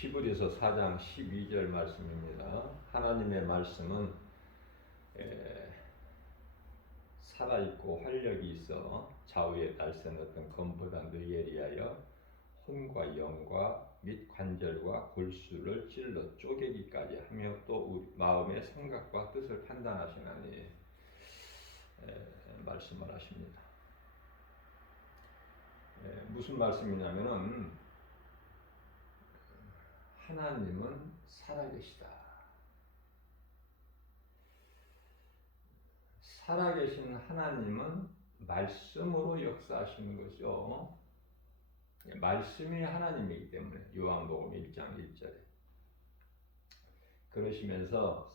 히브리서 4장 12절 말씀입니다. 하나님의 말씀은 살아있고 활력이 있어 좌우에 날쌘 검보다 느리하여 혼과 영과 및 관절과 골수를 찔러 쪼개기까지 하며 또 우리 마음의 생각과 뜻을 판단하시나니 말씀을 하십니다. 무슨 말씀이냐면은 하나님은 살아계시다. 살아계신 하나님은 말씀으로 역사하시는 거죠. 말씀이 하나님이기 때문에 요한복음 1장 1절에 그러시면서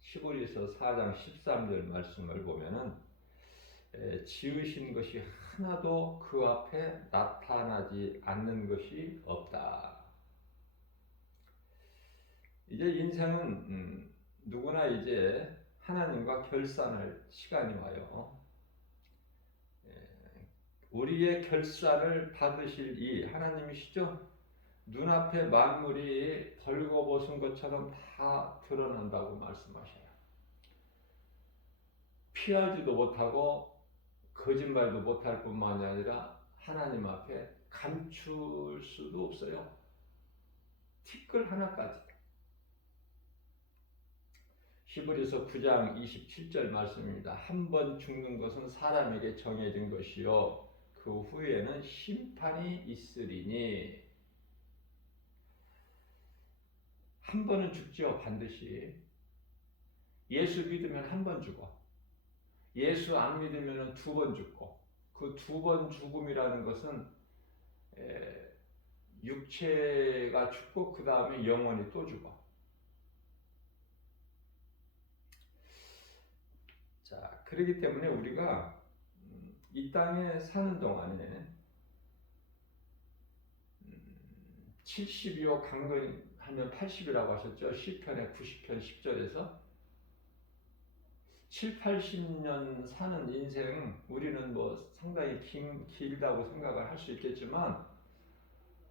히브리서 4장 13절 말씀을 보면은 지으신 것이 하나도 그 앞에 나타나지 않는 것이 없다. 이제 인생은 누구나 이제 하나님과 결산할 시간이 와요. 우리의 결산을 받으실 이 하나님이시죠? 눈앞에 만물이 벌거벗은 것처럼 다 드러난다고 말씀하셔요. 피하지도 못하고 거짓말도 못할 뿐만이 아니라 하나님 앞에 감출 수도 없어요. 티끌 하나까지. 히브리서 9장 27절 말씀입니다. 한 번 죽는 것은 사람에게 정해진 것이요 그 후에는 심판이 있으리니. 한 번은 죽죠. 반드시. 예수 믿으면 한 번 죽어. 예수 안 믿으면 두 번 죽고, 그 두 번 죽음이라는 것은 육체가 죽고 그 다음에 영혼이 또 죽어. 자, 그렇기 때문에 우리가 이 땅에 사는 동안에 70이요 강건하면 80이라고 하셨죠. 시편의 90편 10절에서 7, 80년 사는 인생, 우리는 뭐 상당히 길다고 생각을 할 수 있겠지만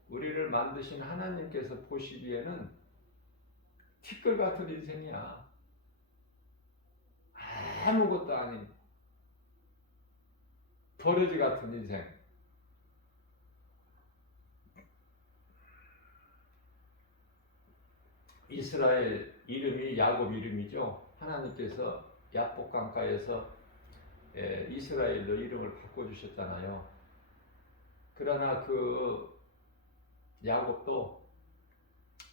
우리를 만드신 하나님께서 보시기에는 티끌 같은 인생이야. 아무것도 아닌 버러지 같은 인생. 이스라엘 이름이 야곱 이름이죠. 하나님께서 야복 강가에서 이스라엘로 이름을 바꿔주셨잖아요. 그러나 그 야곱도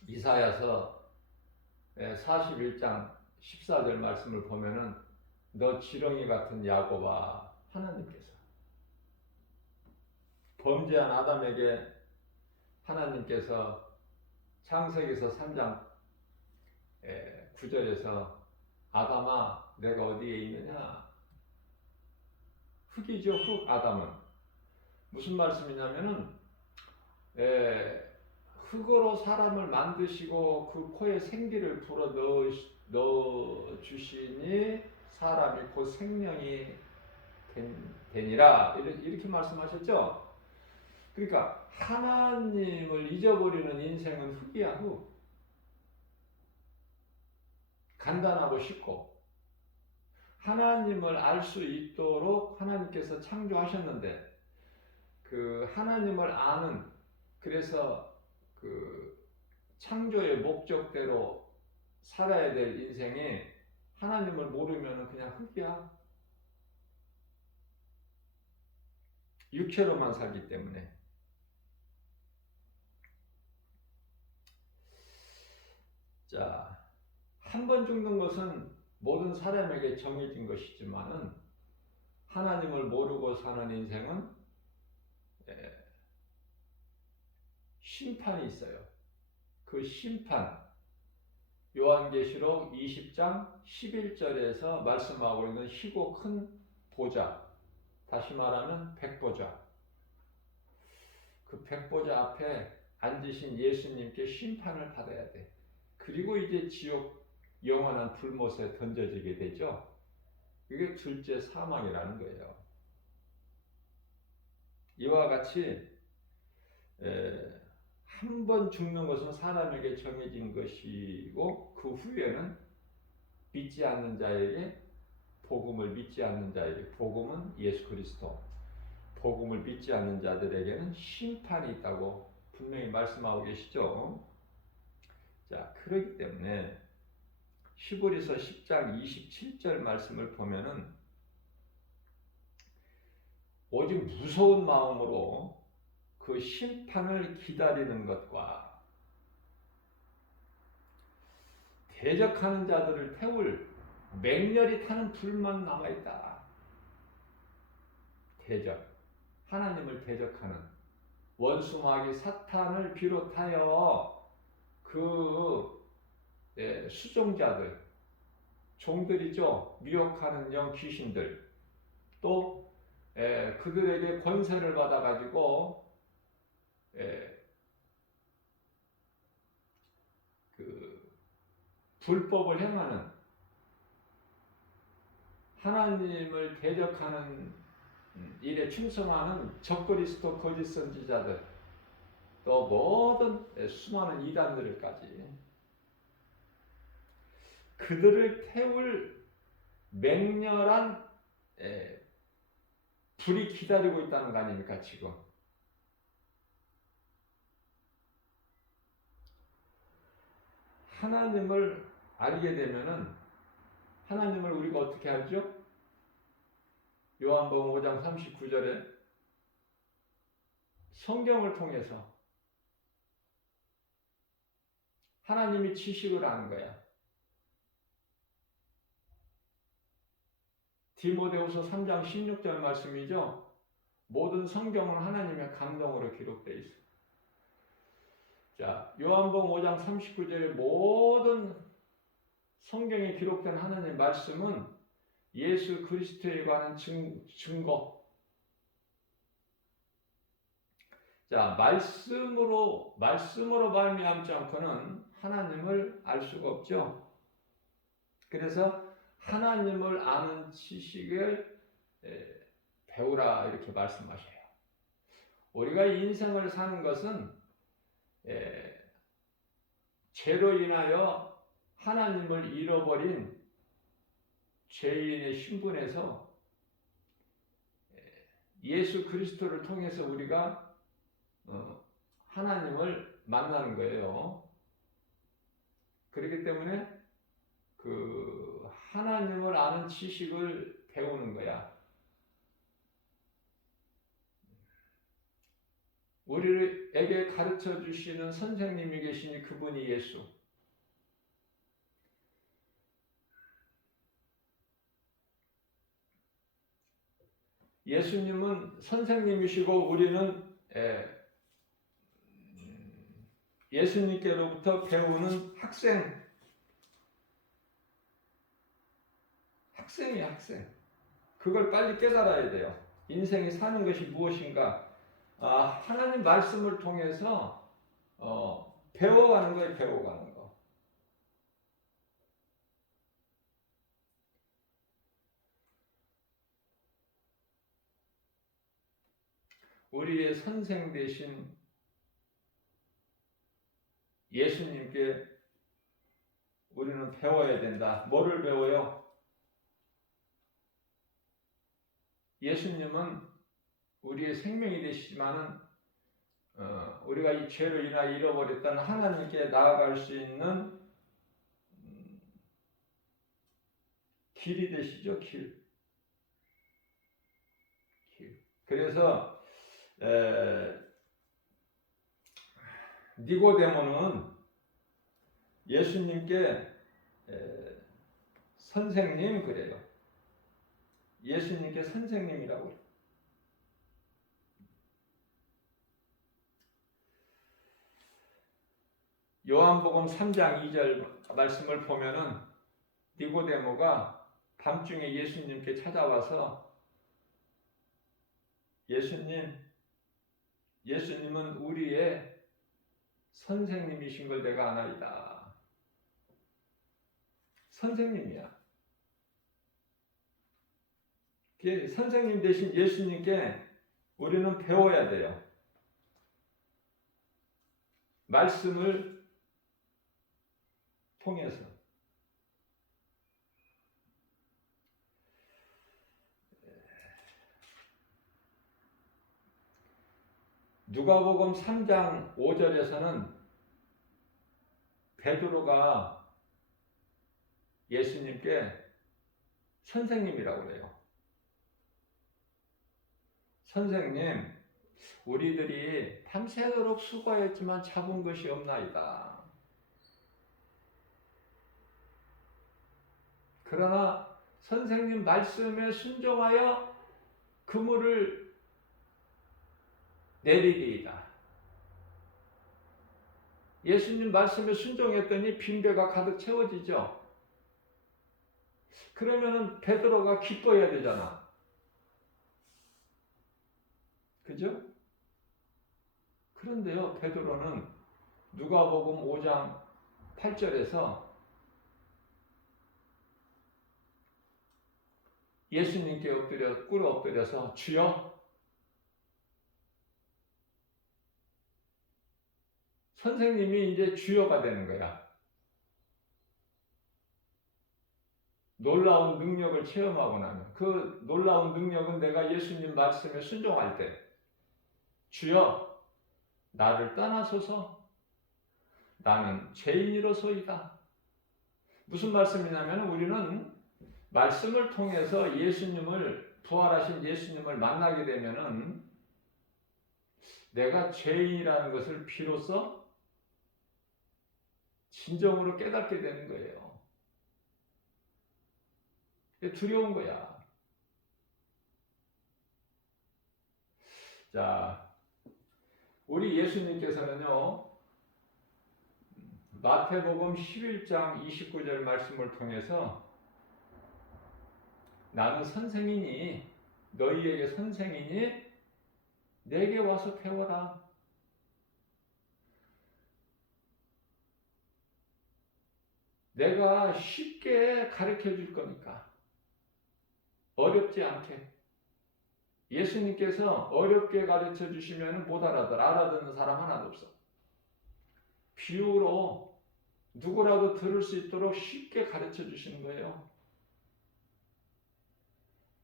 이사야서 41장 14절 말씀을 보면은 너 지렁이 같은 야곱아, 하나님께서 범죄한 아담에게 하나님께서 창세기서 3장 9절에서 아담아 내가 어디에 있느냐? 흙이죠. 흙. 아담은 무슨 말씀이냐면은 흙으로 사람을 만드시고 그 코에 생기를 불어 넣어 주시니 사람이 곧 생명이 되니라, 이렇게 말씀하셨죠. 그러니까 하나님을 잊어버리는 인생은 흙이야. 흙. 간단하고 쉽고, 하나님을 알 수 있도록 하나님께서 창조하셨는데 그 하나님을 아는, 그래서 그 창조의 목적대로 살아야 될 인생이 하나님을 모르면 그냥 흙이야. 육체로만 살기 때문에. 자, 한 번 죽는 것은 모든 사람에게 정해진 것이지만은 하나님을 모르고 사는 인생은 심판이 있어요. 그 심판, 요한계시록 20장 11절에서 말씀하고 있는 희고 큰 보좌, 다시 말하면 백보좌. 그 백보좌 앞에 앉으신 예수님께 심판을 받아야 돼. 그리고 이제 지옥 영원한 불못에 던져지게 되죠. 그게 둘째 사망이라는 거예요. 이와 같이 한 번 죽는 것은 사람에게 정해진 것이고 그 후에는 믿지 않는 자에게 복음을 믿지 않는 자에게 복음은 예수 그리스도 복음을 믿지 않는 자들에게는 심판이 있다고 분명히 말씀하고 계시죠. 자, 그렇기 때문에 히브리서 10장 27절 말씀을 보면은 오직 무서운 마음으로 그 심판을 기다리는 것과 대적하는 자들을 태울 맹렬히 타는 불만 남아있다. 대적, 하나님을 대적하는 원수 마귀 사탄을 비롯하여 그 수종자들, 종들이죠. 미혹하는 영 귀신들, 또 그들에게 권세를 받아가지고 그 불법을 행하는 하나님을 대적하는 일에 충성하는 적그리스도 거짓 선지자들, 또 모든 수많은 이단들까지 그들을 태울 맹렬한 불이 기다리고 있다는 거 아닙니까 지금. 하나님을 알게 되면은 하나님을 우리가 어떻게 알죠? 요한복음 5장 39절에 성경을 통해서 하나님이 지식을 아는 거야. 디모데후서 3장 16절 말씀이죠. 모든 성경은 하나님의 감동으로 기록되어 있어. 자, 요한복음 5장 39절에 모든 성경에 기록된 하나님의 말씀은 예수 그리스도에 관한 증거. 자, 말씀으로 말미암지 않고는 하나님을 알 수가 없죠. 그래서 하나님을 아는 지식을 배우라 이렇게 말씀하셔요. 우리가 인생을 사는 것은 죄로 인하여 하나님을 잃어버린 죄인의 신분에서 예수 그리스도를 통해서 우리가 하나님을 만나는 거예요. 그렇기 때문에 그 하나님을 아는 지식을 배우는 거야. 우리에게 가르쳐 주시는 선생님이 계시니 그분이 예수. 예수님은 선생님이시고 우리는 예수님께로부터 배우는 학생이야, 학생. 그걸 빨리 깨달아야 돼요. 인생이 사는 것이 무엇인가? 하나님 말씀을 통해서 배워가는 거예요, 배워가는 거. 우리의 선생 되신 예수님께 우리는 배워야 된다. 뭐를 배워요? 예수님은 우리의 생명이 되시지만은 우리가 이 죄로 인하여 잃어버렸던 하나님께 나아갈 수 있는 길이 되시죠, 길. 그래서 니고데모는 예수님께 선생님 그래요. 예수님께 선생님이라고 그래요. 요한복음 3장 2절 말씀을 보면은 니고데모가 밤중에 예수님께 찾아와서 예수님은 우리의 선생님이신 걸 내가 아나이다. 선생님이야. 선생님 대신 예수님께 우리는 배워야 돼요. 말씀을 통해서 누가복음 3장 5절에서는 베드로가 예수님께 선생님이라고 그래요. 선생님, 우리들이 밤새도록 수고하였지만 잡은 것이 없나이다. 그러나 선생님 말씀에 순종하여 그물을 내리리이다. 예수님 말씀에 순종했더니 빈배가 가득 채워지죠. 그러면은 베드로가 기뻐해야 되잖아. 그죠? 그런데요, 베드로는 누가복음 5장 8절에서 예수님께 꿇어 엎드려서 주여, 선생님이 이제 주여가 되는 거야. 놀라운 능력을 체험하고 나면 그 놀라운 능력은 내가 예수님 말씀에 순종할 때 주여 나를 떠나소서 나는 죄인이로소이다. 무슨 말씀이냐면 우리는 말씀을 통해서 예수님을 부활하신 예수님을 만나게 되면은 내가 죄인이라는 것을 비로소 진정으로 깨닫게 되는 거예요. 두려운 거야. 자, 우리 예수님께서는요, 마태복음 11장 29절 말씀을 통해서 나는 선생이니 너희에게 선생이니 내게 와서 배워라. 내가 쉽게 가르쳐 줄 거니까 어렵지 않게. 예수님께서 어렵게 가르쳐 주시면 못 알아듣는 사람 하나도 없어. 비유로 누구라도 들을 수 있도록 쉽게 가르쳐 주시는 거예요.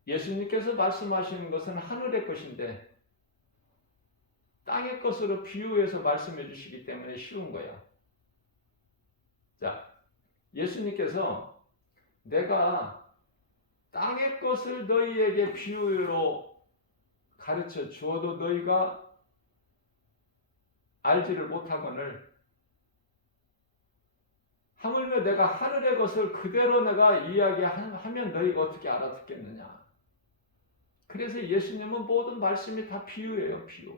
예수님께서 말씀하시는 것은 하늘의 것인데 땅의 것으로 비유해서 말씀해 주시기 때문에 쉬운 거야. 자, 예수님께서 내가 땅의 것을 너희에게 비유로 가르쳐 주어도 너희가 알지를 못하거늘 하물며 내가 하늘의 것을 그대로 내가 이야기하면 너희가 어떻게 알아듣겠느냐. 그래서 예수님은 모든 말씀이 다 비유예요. 비유.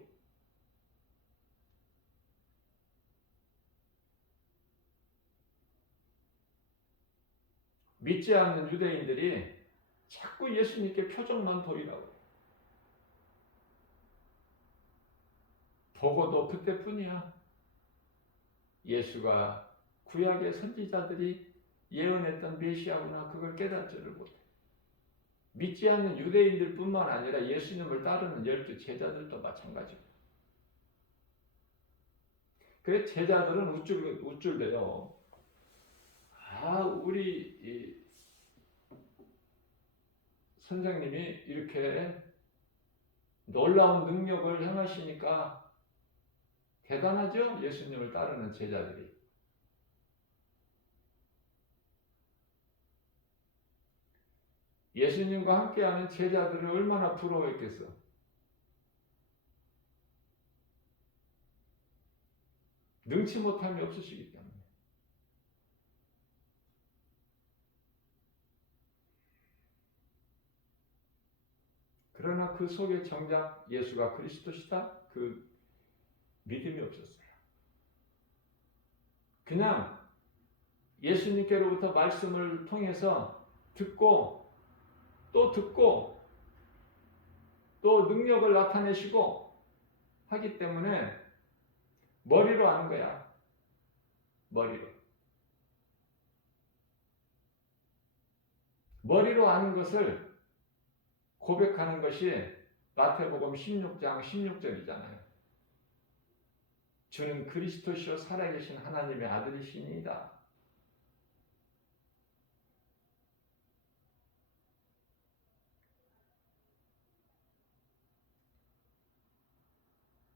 믿지 않는 유대인들이 자꾸 예수님께 표정만 보이라고. 보고도 그때뿐이야. 예수가 구약의 선지자들이 예언했던 메시아구나 그걸 깨닫지를 못해. 믿지 않는 유대인들 뿐만 아니라 예수님을 따르는 12 제자들도 마찬가지고. 그래서 제자들은 우쭐대요. 우리 선생님이 이렇게 놀라운 능력을 행하시니까 대단하죠? 예수님을 따르는 제자들이. 예수님과 함께하는 제자들을 얼마나 부러워했겠어. 능치 못함이 없으시기 때문에. 그러나 그 속에 정작 예수가 그리스도시다? 그 믿음이 없었어요. 그냥 예수님께로부터 말씀을 통해서 듣고 또 능력을 나타내시고 하기 때문에 머리로 아는 거야. 머리로 아는 것을 고백하는 것이 마태복음 16장 16절이잖아요. 주는 그리스도시요 살아계신 하나님의 아들이시니이다.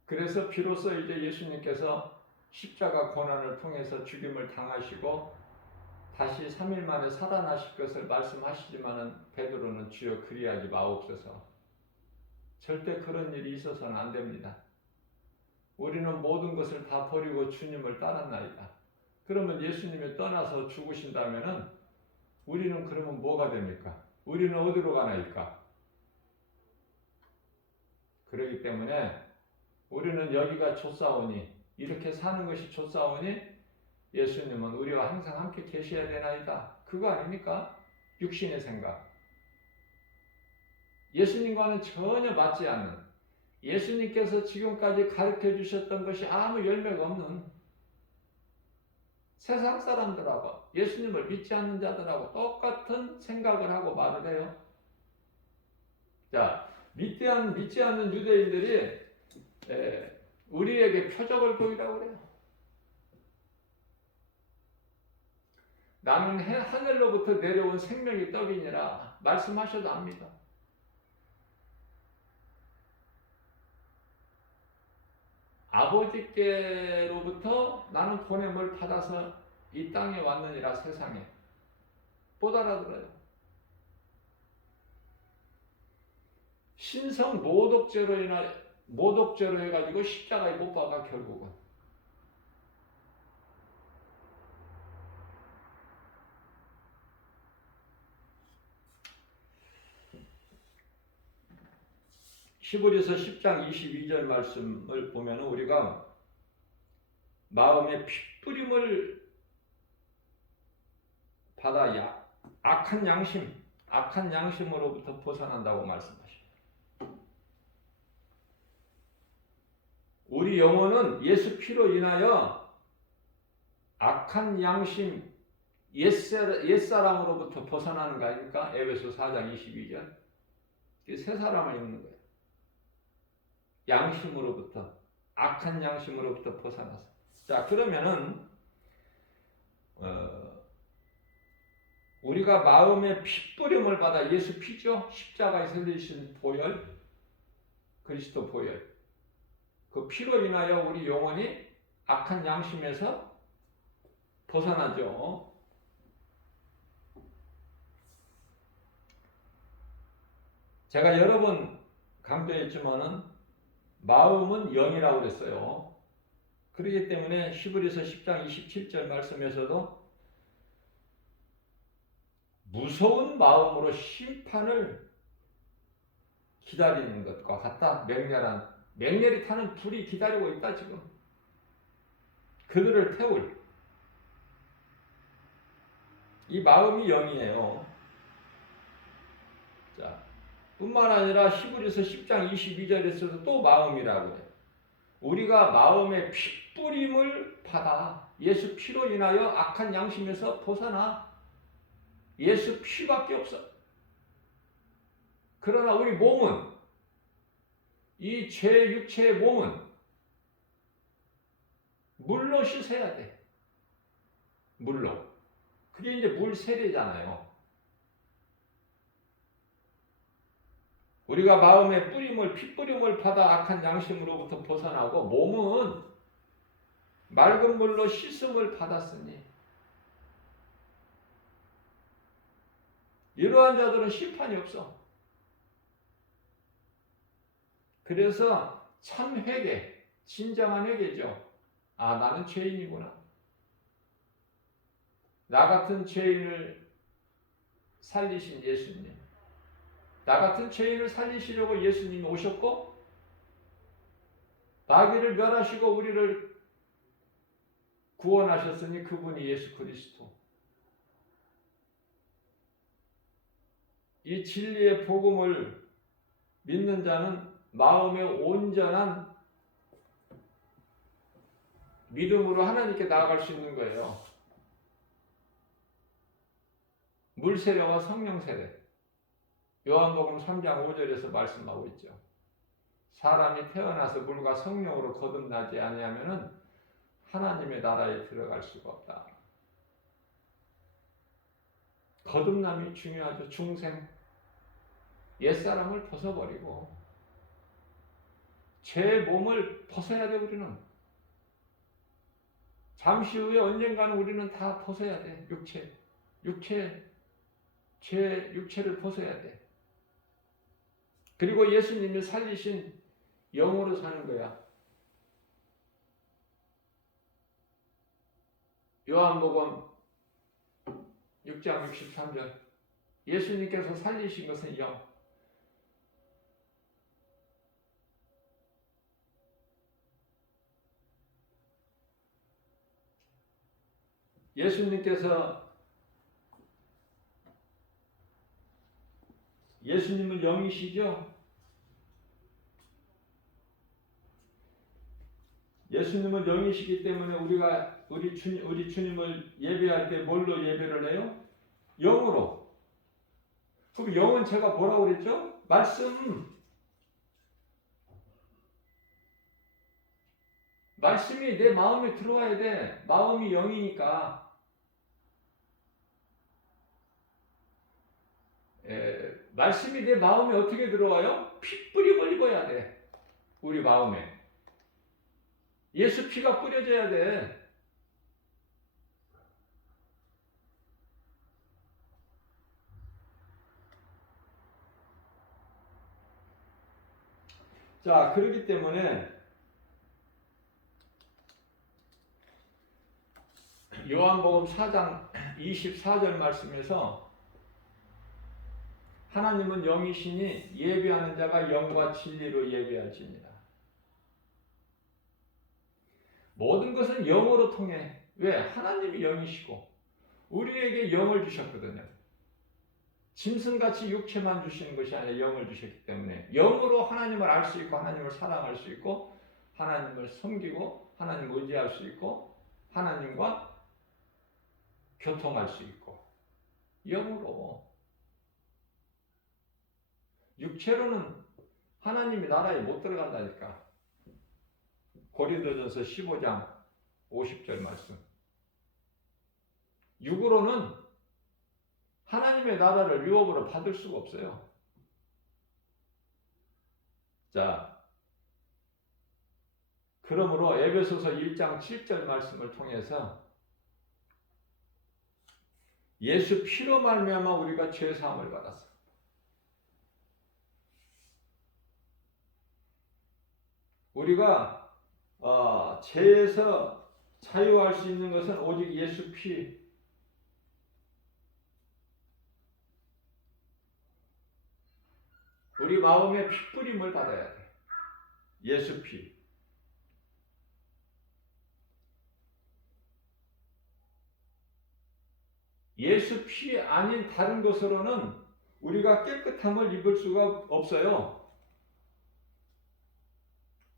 그래서 비로소 이제 예수님께서 십자가 고난을 통해서 죽임을 당하시고 다시 3일 만에 살아나실 것을 말씀하시지만은 베드로는 주여 그리하지 마옵소서. 절대 그런 일이 있어서는 안 됩니다. 우리는 모든 것을 다 버리고 주님을 따랐나이다. 그러면 예수님이 떠나서 죽으신다면은 우리는 그러면 뭐가 됩니까? 우리는 어디로 가나이까? 그렇기 때문에 우리는 여기가 좋사오니, 이렇게 사는 것이 좋사오니 예수님은 우리와 항상 함께 계셔야 되나이다. 그거 아닙니까? 육신의 생각. 예수님과는 전혀 맞지 않는, 예수님께서 지금까지 가르쳐 주셨던 것이 아무 열매가 없는 세상 사람들하고 예수님을 믿지 않는 자들하고 똑같은 생각을 하고 말을 해요. 자, 믿지 않는 유대인들이 우리에게 표적을 보이라고 그래요. 나는 하늘로부터 내려온 생명의 떡이니라 말씀하셔도 압니다. 아버지께로부터 나는 보냄을 받아서 이 땅에 왔느니라 세상에. 못 알아들어요. 신성 모독죄로 해가지고 십자가에 못 박아 결국은. 히브리서 10장 22절 말씀을 보면 우리가 마음의 핏부림을 받아 악한 양심으로부터 벗어난다고 말씀하십니다. 우리 영혼은 예수 피로 인하여 악한 양심, 옛사람으로부터 벗어나는 거 아닙니까? 에베소 4장 22절. 새 사람을 입는 거예요. 양심으로부터, 악한 양심으로부터 벗어나서. 자, 그러면은 우리가 마음의 핏부림을 받아, 예수 피죠? 십자가에 설리신 보혈, 그리스도 보혈. 그 피로 인하여 우리 영혼이 악한 양심에서 벗어나죠. 제가 여러 번 강조했지만은 마음은 영이라고 그랬어요. 그렇기 때문에 히브리서 10장 27절 말씀에서도 무서운 마음으로 심판을 기다리는 것과 같다. 맹렬히 타는 불이 기다리고 있다 지금. 그들을 태울. 이 마음이 영이에요. 자, 뿐만 아니라 히브리서 10장 22절에서도 또 마음이라고 해요. 우리가 마음의 핏부림을 받아 예수 피로 인하여 악한 양심에서 벗어나. 예수 피밖에 없어. 그러나 우리 몸은, 이 죄 육체의 몸은 물로 씻어야 돼. 물로. 그게 이제 물 세례잖아요. 우리가 마음의 핏부림을 받아 악한 양심으로부터 벗어나고 몸은 맑은 물로 씻음을 받았으니 이러한 자들은 심판이 없어. 그래서 참 회개, 진정한 회개죠. 아, 나는 죄인이구나. 나 같은 죄인을 살리신 예수님. 나 같은 죄인을 살리시려고 예수님이 오셨고 마귀를 멸하시고 우리를 구원하셨으니 그분이 예수 그리스도. 이 진리의 복음을 믿는 자는 마음의 온전한 믿음으로 하나님께 나아갈 수 있는 거예요. 물 세례와 성령 세례. 요한복음 3장 5절에서 말씀하고 있죠. 사람이 태어나서 물과 성령으로 거듭나지 아니하면은 하나님의 나라에 들어갈 수가 없다. 거듭남이 중요하죠. 중생. 옛사람을 벗어버리고 제 몸을 벗어야 돼. 우리는 잠시 후에 언젠가는 우리는 다 벗어야 돼. 제 육체를 벗어야 돼. 그리고 예수님이 살리신 영으로 사는 거야. 요한복음 6장 63절. 예수님께서 살리신 것은 영. 예수님은 영이시죠? 예수님은 영이시기 때문에 우리 주님을 예배할 때 뭘로 예배를 해요? 영으로. 그럼 영은 제가 뭐라고 그랬죠? 말씀이 내 마음에 들어와야 돼. 마음이 영이니까. 말씀이 내 마음에 어떻게 들어와요? 핏불이 걸려야 돼. 우리 마음에. 예수 피가 뿌려져야 돼. 자, 그렇기 때문에 요한복음 4장 24절 말씀에서 하나님은 영이시니 예배하는 자가 영과 진리로 예배할지니라. 모든 것은 영으로 통해. 왜? 하나님이 영이시고 우리에게 영을 주셨거든요. 짐승같이 육체만 주시는 것이 아니라 영을 주셨기 때문에 영으로 하나님을 알 수 있고 하나님을 사랑할 수 있고 하나님을 섬기고 하나님을 의지할 수 있고 하나님과 교통할 수 있고 영으로. 육체로는 하나님의 나라에 못 들어간다니까. 고린도전서 15장 50절 말씀. 육으로는 하나님의 나라를 유업으로 받을 수가 없어요. 자, 그러므로 에베소서 1장 7절 말씀을 통해서 예수 피로 말미암아 우리가 죄 사함을 받았어. 우리가 죄에서 자유할 수 있는 것은 오직 예수 피. 우리 마음에 핏뿌림을 받아야 돼. 예수 피. 예수 피 아닌 다른 것으로는 우리가 깨끗함을 입을 수가 없어요.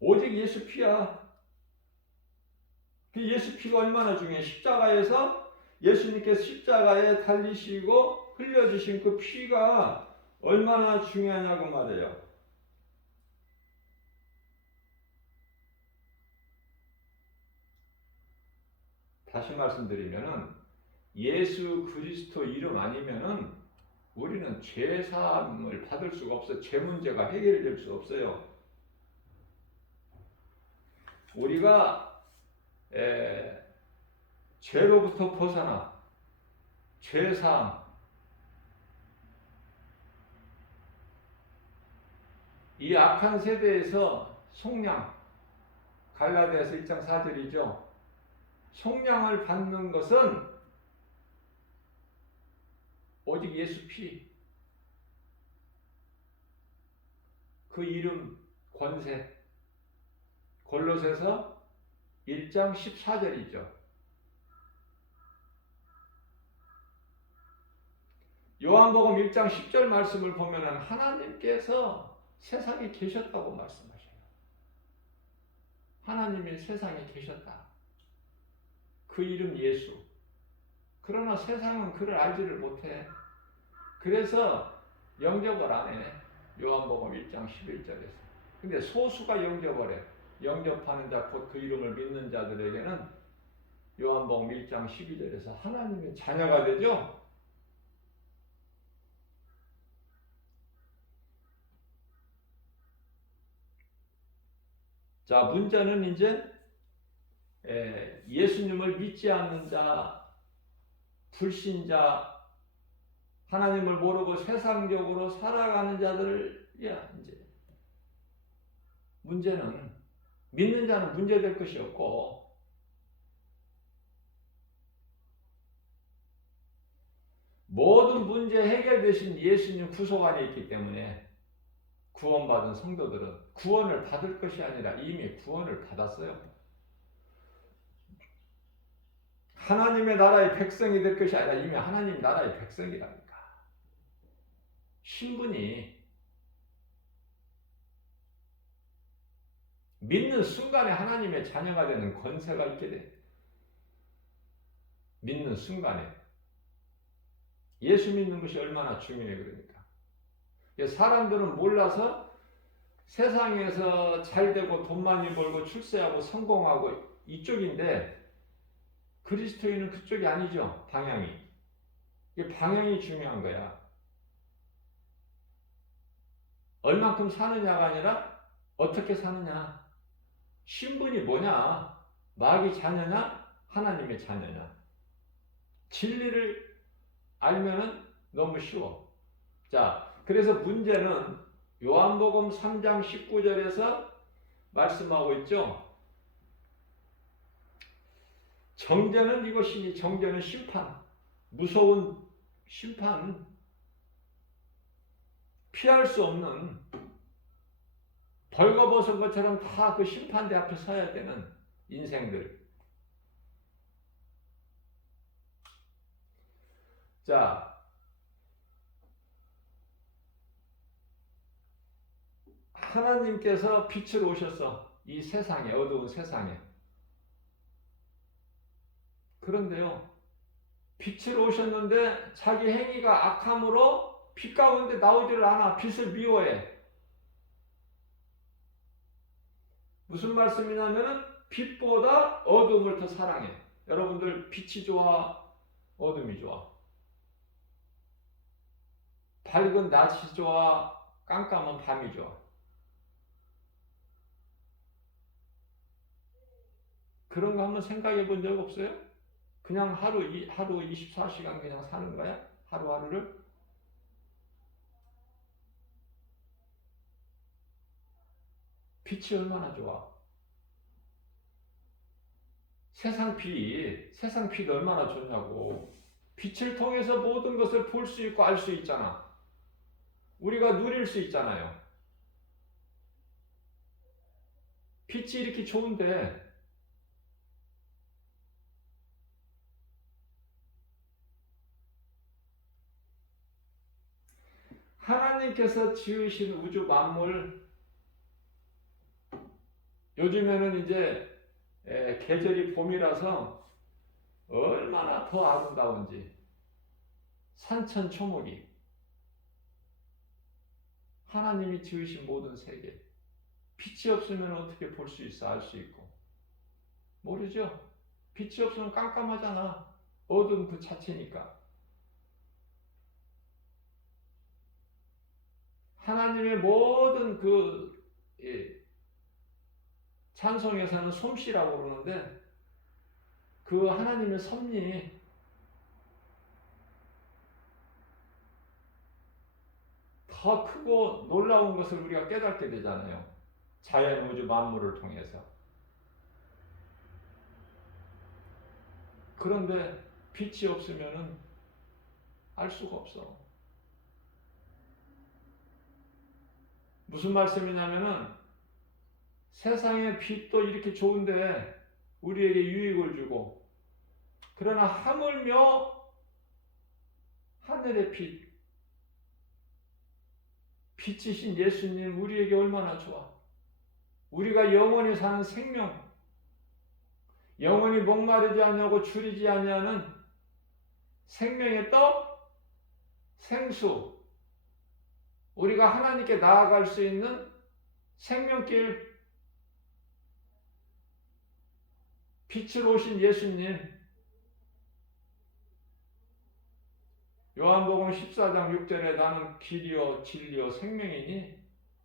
오직 예수 피야. 그 예수 피가 얼마나 중요해. 십자가에서 예수님께서 십자가에 달리시고 흘려주신 그 피가 얼마나 중요하냐고 말해요. 다시 말씀드리면은 예수 그리스도 이름 아니면은 우리는 죄 사함을 받을 수가 없어요. 죄 문제가 해결될 수 없어요. 우리가 죄로부터 벗어나 죄 사함, 이 악한 세대에서 속량, 갈라디아서 1장 4절이죠. 속량을 받는 것은 오직 예수 피, 그 이름, 권세. 골로새서 1장 14절이죠. 요한복음 1장 10절 말씀을 보면은 하나님께서 세상에 계셨다고 말씀하셔요. 하나님이 세상에 계셨다. 그 이름 예수. 그러나 세상은 그를 알지를 못해. 그래서 영접을 안 해. 요한복음 1장 11절에서. 근데 소수가 영접을 해. 영접하는 자, 곧 그 이름을 믿는 자들에게는 요한복음 1장 12절에서 하나님의 자녀가 되죠. 자, 문제는 이제 예수님을 믿지 않는 자, 불신자, 하나님을 모르고 세상적으로 살아가는 자들을 이제 문제는 믿는 자는 문제될 것이 없고 모든 문제 해결되신 예수님 구속 안에 있기 때문에 구원받은 성도들은 구원을 받을 것이 아니라 이미 구원을 받았어요. 하나님의 나라의 백성이 될 것이 아니라 이미 하나님 나라의 백성이라니까. 신분이 믿는 순간에 하나님의 자녀가 되는 권세가 있게 돼. 믿는 순간에. 예수 믿는 것이 얼마나 중요해 그러니까. 사람들은 몰라서 세상에서 잘되고 돈 많이 벌고 출세하고 성공하고 이쪽인데 그리스도인은 그쪽이 아니죠. 방향이. 이게 방향이 중요한 거야. 얼만큼 사느냐가 아니라 어떻게 사느냐. 신분이 뭐냐? 마귀 자녀냐? 하나님의 자녀냐? 진리를 알면은 너무 쉬워. 자, 그래서 문제는 요한복음 3장 19절에서 말씀하고 있죠. 정죄는 이것이니 정죄는 심판. 무서운 심판. 피할 수 없는 벌거벗은 것처럼 다 그 심판대 앞에 서야 되는 인생들. 자, 하나님께서 빛으로 오셔서 이 세상에, 어두운 세상에. 그런데요, 빛으로 오셨는데 자기 행위가 악함으로 빛 가운데 나오지를 않아. 빛을 미워해. 무슨 말씀이냐면 빛보다 어둠을 더 사랑해. 여러분들 빛이 좋아? 어둠이 좋아? 밝은 낮이 좋아? 깜깜한 밤이 좋아? 그런 거 한번 생각해 본 적 없어요? 그냥 하루 24시간 그냥 사는 거야? 하루하루를? 빛이 얼마나 좋아? 세상 빛 얼마나 좋냐고. 빛을 통해서 모든 것을 볼 수 있고 알 수 있잖아. 우리가 누릴 수 있잖아요. 빛이 이렇게 좋은데 하나님께서 지으신 우주 만물, 요즘에는 이제 계절이 봄이라서 얼마나 더 아름다운지. 산천초목이 하나님이 지으신 모든 세계. 빛이 없으면 어떻게 볼 수 있어? 알 수 있고. 모르죠? 빛이 없으면 깜깜하잖아. 어둠 그 자체니까. 하나님의 모든 찬송에서는 솜씨라고 그러는데 그 하나님의 섭리, 더 크고 놀라운 것을 우리가 깨닫게 되잖아요. 자연 우주 만물을 통해서. 그런데 빛이 없으면은 알 수가 없어. 무슨 말씀이냐면은 세상의 빛도 이렇게 좋은데 우리에게 유익을 주고, 그러나 하물며 하늘의 빛이신 예수님 우리에게 얼마나 좋아. 우리가 영원히 사는 생명, 영원히 목마르지 아니하고 줄이지 아니하는 생명의 떡, 생수, 우리가 하나님께 나아갈 수 있는 생명길, 빛으로 오신 예수님, 요한복음 14장 6절에 나는 길이요 진리요 생명이니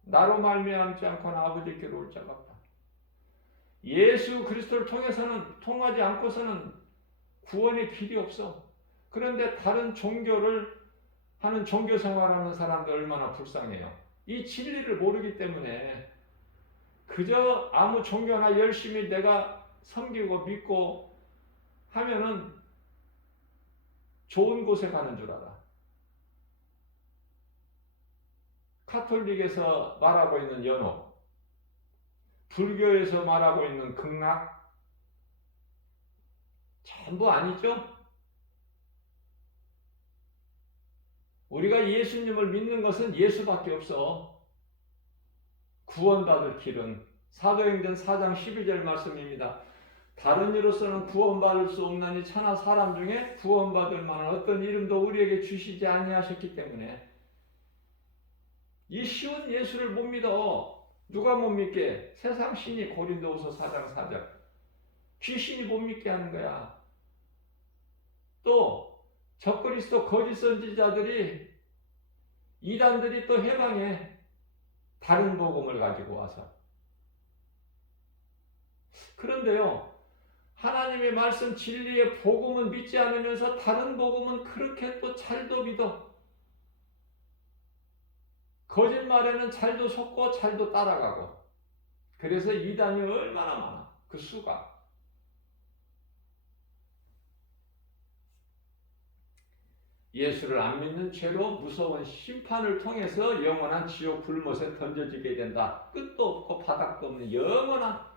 나로 말미암지 않고는 아버지께로 올 자가 없다. 예수 그리스도를 통하지 않고서는 구원의 길이 없어. 그런데 다른 종교를 하는 종교 생활하는 사람들 얼마나 불쌍해요. 이 진리를 모르기 때문에 그저 아무 종교나 열심히 내가 섬기고 믿고 하면은 좋은 곳에 가는 줄 알아. 카톨릭에서 말하고 있는 연호, 불교에서 말하고 있는 극락, 전부 아니죠? 우리가 예수님을 믿는 것은 예수밖에 없어. 구원받을 길은 사도행전 4장 12절 말씀입니다. 다른 이로서는 구원받을 수 없나니 천하 사람 중에 구원받을 만한 어떤 이름도 우리에게 주시지 아니하셨기 때문에 이 쉬운 예수를 못 믿어. 누가 못 믿게? 세상 신이 고린도후서 4장 4절. 귀신이 못 믿게 하는 거야. 또 적그리스도 거짓 선지자들이 이단들이 또 해방해. 다른 복음을 가지고 와서. 그런데요. 하나님의 말씀 진리의 복음은 믿지 않으면서 다른 복음은 그렇게 또 잘도 믿어. 거짓말에는 잘도 속고 잘도 따라가고. 그래서 이단이 얼마나 많아. 그 수가. 예수를 안 믿는 죄로 무서운 심판을 통해서 영원한 지옥 불못에 던져지게 된다. 끝도 없고 바닥도 없는 영원한.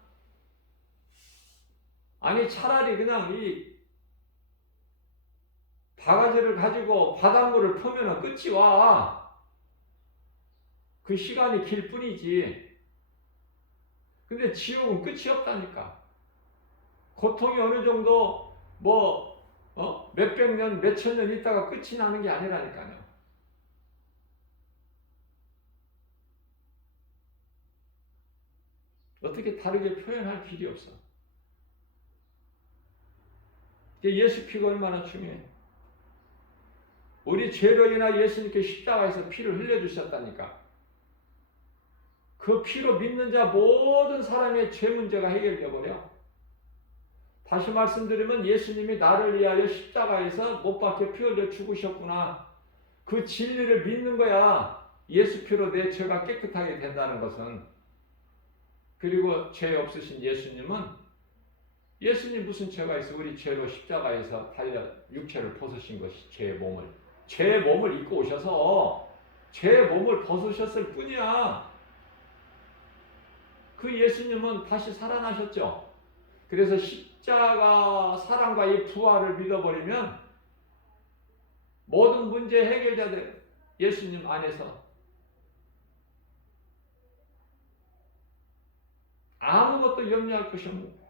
아니 차라리 그냥 이 바가지를 가지고 바닷물을 퍼면 끝이 와. 그 시간이 길 뿐이지. 근데 지옥은 끝이 없다니까. 고통이 어느 정도 몇백 년, 몇천 년 있다가 끝이 나는 게 아니라니까요. 어떻게 다르게 표현할 길이 없어. 예수 피가 얼마나 중요해. 우리 죄로 인하 예수님께 십자가에서 피를 흘려주셨다니까. 그 피로 믿는 자 모든 사람의 죄 문제가 해결되어 버려. 다시 말씀드리면 예수님이 나를 위하여 십자가에서 못 박혀 피 흘려 죽으셨구나. 그 진리를 믿는 거야. 예수 피로 내 죄가 깨끗하게 된다는 것은. 그리고 죄 없으신 예수님 무슨 죄가 있어? 우리 죄로 십자가에서 달려 육체를 벗으신 것이 죄의 몸을 입고 오셔서 죄의 몸을 벗으셨을 뿐이야. 그 예수님은 다시 살아나셨죠. 그래서 십자가 사랑과 이 부활을 믿어버리면 모든 문제 해결자들 예수님 안에서 아무것도 염려할 것이 없는 거예요.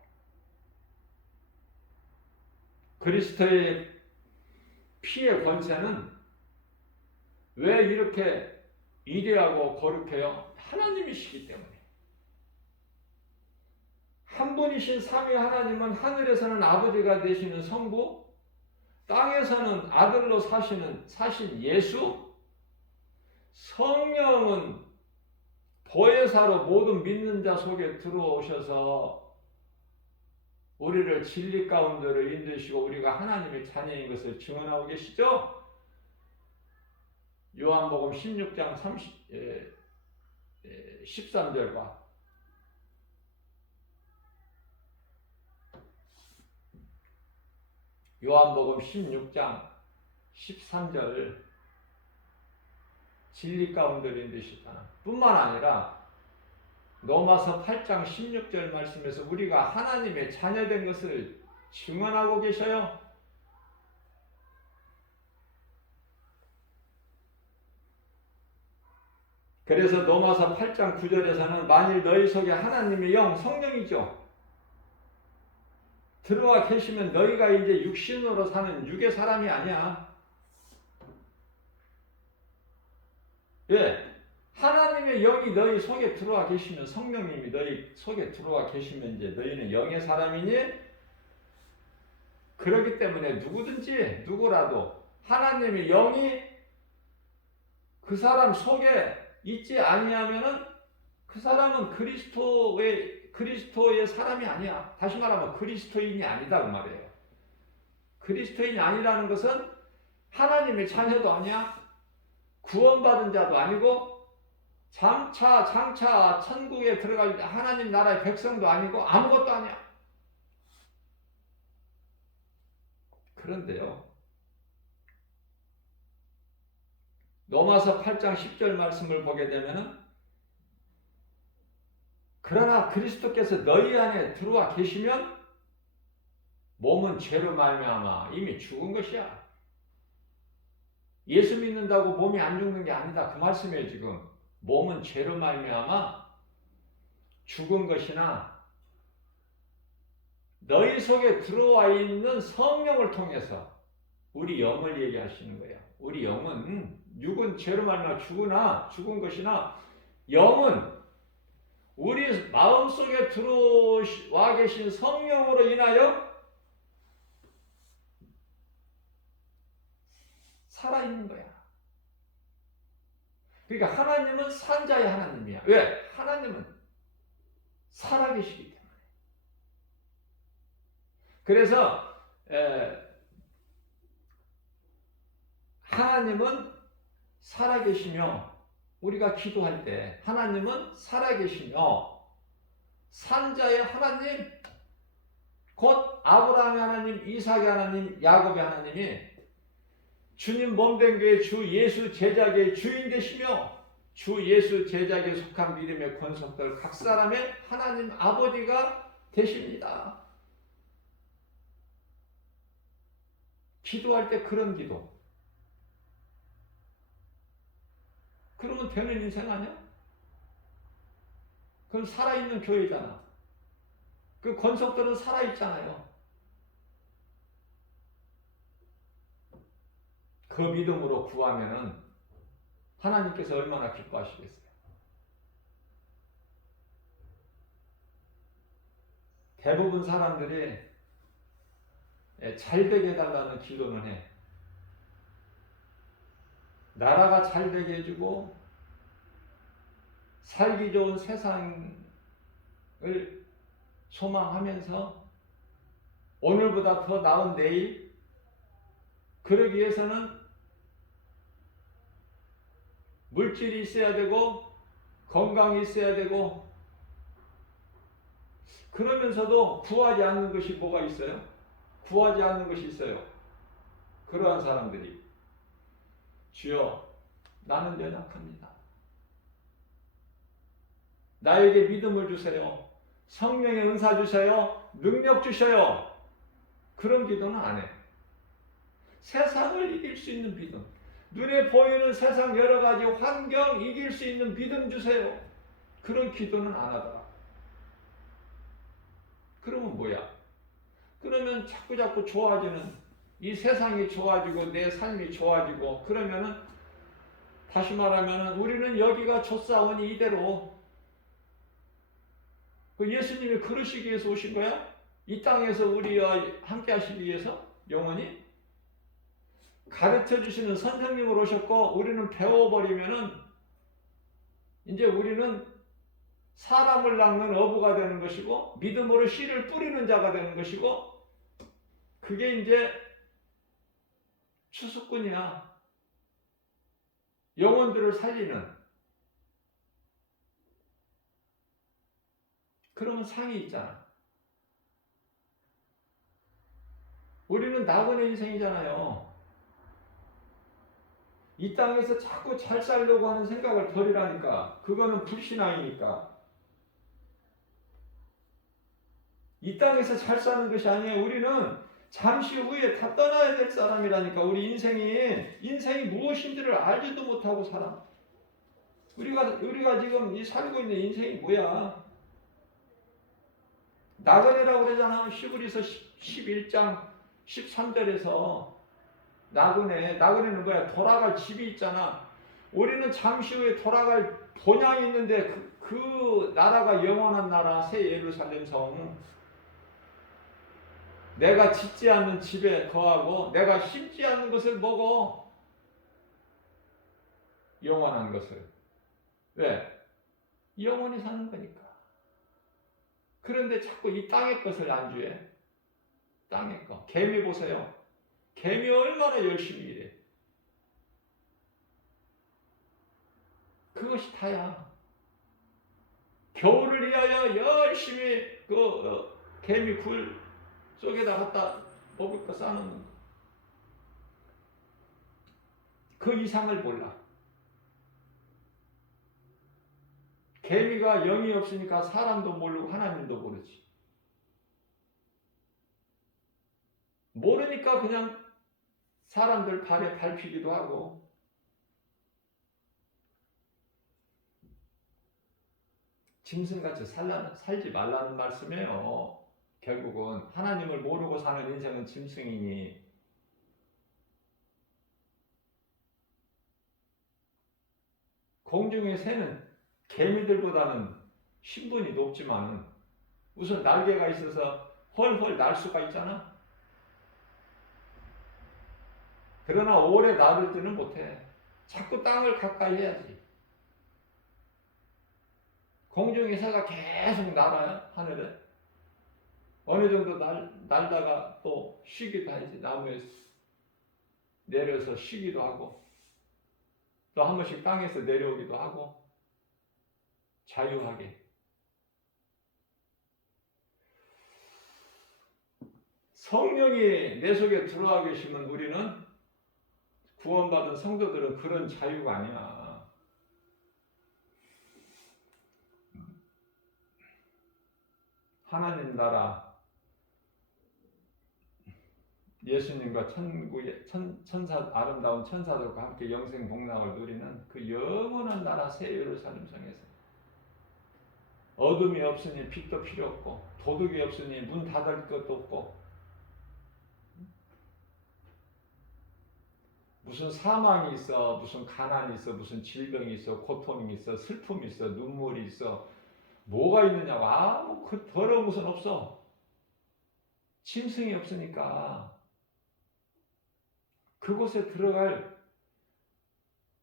그리스도의 피의 권세는 왜 이렇게 위대하고 거룩해요? 하나님이시기 때문에. 한 분이신 삼위 하나님은 하늘에서는 아버지가 되시는 성부, 땅에서는 아들로 사신 예수, 성령은 보혜사로 모든 믿는 자 속에 들어오셔서 우리를 진리 가운데로 인도시고 우리가 하나님의 자녀인 것을 증언하고 계시죠? 요한복음 16장 13절과 요한복음 16장 13절 진리 가운데로 인도시다. 뿐만 아니라 로마서 8장 16절 말씀에서 우리가 하나님의 자녀된 것을 증언하고 계셔요. 그래서 로마서 8장 9절에서는 만일 너희 속에 하나님의 영, 성령이죠. 들어와 계시면 너희가 이제 육신으로 사는 육의 사람이 아니야. 왜? 하나님의 영이 너희 속에 들어와 계시면, 성령님이 너희 속에 들어와 계시면 이제 너희는 영의 사람이니 그렇기 때문에 누구라도 하나님의 영이 그 사람 속에 있지 아니하면은 그 사람은 그리스도의 사람이 아니야. 다시 말하면 그리스도인이 아니다 그 말이에요. 그리스도인이 아니라는 것은 하나님의 자녀도 아니야. 구원받은 자도 아니고 장차 천국에 들어갈 하나님 나라의 백성도 아니고 아무것도 아니야. 그런데요. 로마서 8장 10절 말씀을 보게 되면은 그러나 그리스도께서 너희 안에 들어와 계시면 몸은 죄로 말미암아 이미 죽은 것이야. 예수 믿는다고 몸이 안 죽는 게 아니다. 그 말씀이에요 지금. 몸은 죄로 말미암아 죽은 것이나 너희 속에 들어와 있는 성령을 통해서 우리 영을 얘기하시는 거예요. 우리 영은 육은 죄로 말미암아 죽은 것이나 영은 우리 마음속에 들어와 계신 성령으로 인하여 살아있는 거야. 그러니까 하나님은 산자의 하나님이야. 왜? 하나님은 살아계시기 때문에. 그래서 하나님은 살아계시며 우리가 기도할 때 하나님은 살아계시며 산자의 하나님 곧 아브라함의 하나님, 이삭의 하나님, 야곱의 하나님이 주님 몸된 교회 주 예수 제자계의 주인 되시며 주 예수 제자계에 속한 믿음의 권속들 각 사람의 하나님 아버지가 되십니다. 기도할 때 그런 기도. 그러면 되는 인생 아니야? 그건 살아있는 교회잖아. 그 권속들은 살아있잖아요. 그 믿음으로 구하면은 하나님께서 얼마나 기뻐하시겠어요. 대부분 사람들이 잘 되게 해달라는 기도는 해. 나라가 잘 되게 해주고 살기 좋은 세상을 소망하면서 오늘보다 더 나은 내일 그러기 위해서는 물질이 있어야 되고 건강이 있어야 되고 그러면서도 구하지 않는 것이 뭐가 있어요? 구하지 않는 것이 있어요. 그러한 사람들이 주여 나는 연약합니다. 나에게 믿음을 주세요. 성령의 은사 주세요. 능력 주셔요. 그런 기도는 안 해. 세상을 이길 수 있는 믿음. 눈에 보이는 세상 여러 가지 환경 이길 수 있는 믿음 주세요. 그런 기도는 안 하더라. 그러면 뭐야? 그러면 자꾸 좋아지는 이 세상이 좋아지고 내 삶이 좋아지고 그러면은 다시 말하면은 우리는 여기가 좋사오니 이대로 예수님이 그러시기 위해서 오신 거야? 이 땅에서 우리와 함께 하시기 위해서 영원히 가르쳐 주시는 선생님으로 오셨고 우리는 배워버리면은 이제 우리는 사람을 낚는 어부가 되는 것이고 믿음으로 씨를 뿌리는 자가 되는 것이고 그게 이제 추수꾼이야. 영혼들을 살리는 그러면 상이 있잖아. 우리는 나그네 인생이잖아요. 이 땅에서 자꾸 잘 살려고 하는 생각을 버리라니까. 그거는 불신앙이니까. 이 땅에서 잘 사는 것이 아니에요. 우리는 잠시 후에 다 떠나야 될 사람이라니까. 우리 인생이 무엇인지를 알지도 못하고 살아. 우리가 지금 이 살고 있는 인생이 뭐야? 나그네라고 그러잖아. 시브리서 11장 13절에서 나그네는 뭐야? 돌아갈 집이 있잖아. 우리는 잠시 후에 돌아갈 본향이 있는데 그 나라가 영원한 나라 새 예루살렘 성 내가 짓지 않는 집에 거하고 내가 심지 않는 것을 먹어. 영원한 것을. 왜? 영원히 사는 거니까. 그런데 자꾸 이 땅의 것을 안주해. 땅의 거. 개미 보세요. 개미 얼마나 열심히 일해. 그것이 다야. 겨울을 위하여 열심히 개미 굴 속에다 갖다 먹을 거 싸놓는 거. 그 이상을 몰라. 개미가 영이 없으니까 사람도 모르고 하나님도 모르지. 모르니까 그냥 사람들 발에 밟히기도 하고. 짐승같이 살지 말라는 말씀이에요. 결국은 하나님을 모르고 사는 인생은 짐승이니. 공중의 새는 개미들보다는 신분이 높지만 우선 날개가 있어서 헐헐 날 수가 있잖아. 그러나 오래 나르지는 못해. 자꾸 땅을 가까이 해야지. 공중의 새가 계속 날아요, 하늘에. 어느 정도 날다가 또 쉬기도 하지. 나무에 내려서 쉬기도 하고, 또 한 번씩 땅에서 내려오기도 하고, 자유하게. 성령이 내 속에 들어와 계시면 우리는 구원받은 성도들은 그런 자유가 아니야. 하나님 나라, 예수님과 천국의 아름다운 천사들과 함께 영생 복락을 누리는 그 영원한 나라 새 예루살렘 성에서 어둠이 없으니 빛도 필요 없고 도둑이 없으니 문 닫을 것도 없고 무슨 사망이 있어, 무슨 가난이 있어, 무슨 질병이 있어, 고통이 있어, 슬픔이 있어, 눈물이 있어, 뭐가 있느냐고. 아무 그 더러운 것은 없어. 짐승이 없으니까. 그곳에 들어갈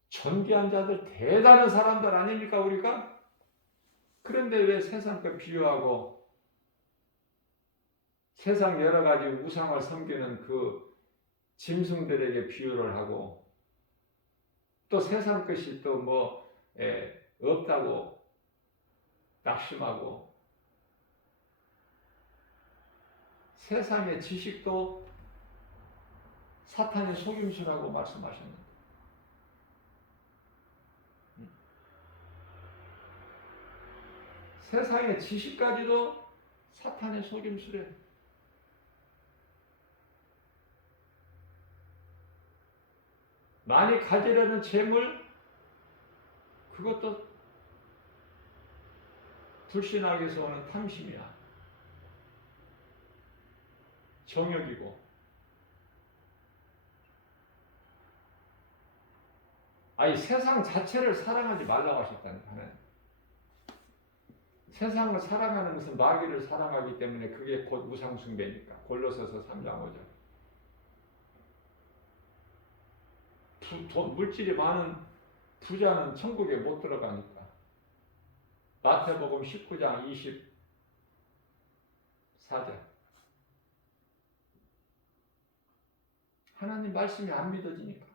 존귀한 자들, 대단한 사람들 아닙니까 우리가? 그런데 왜 세상과 비유하고 세상 여러 가지 우상을 섬기는 그 짐승들에게 비유를 하고 또 세상 것이 또 없다고 낙심하고 세상의 지식도 사탄의 속임수라고 말씀하셨는데 세상의 지식까지도 사탄의 속임수래. 많이 가지려는 재물, 그것도 불신학에서 오는 탐심이야. 정욕이고. 아니 세상 자체를 사랑하지 말라고 하셨다니까. 세상을 사랑하는 것은 마귀를 사랑하기 때문에 그게 곧 우상숭배니까. 골로새서 3장 5절. 물질이 많은 부자는 천국에 못 들어가니까. 마태복음 19장 24절. 하나님 말씀이 안 믿어지니까.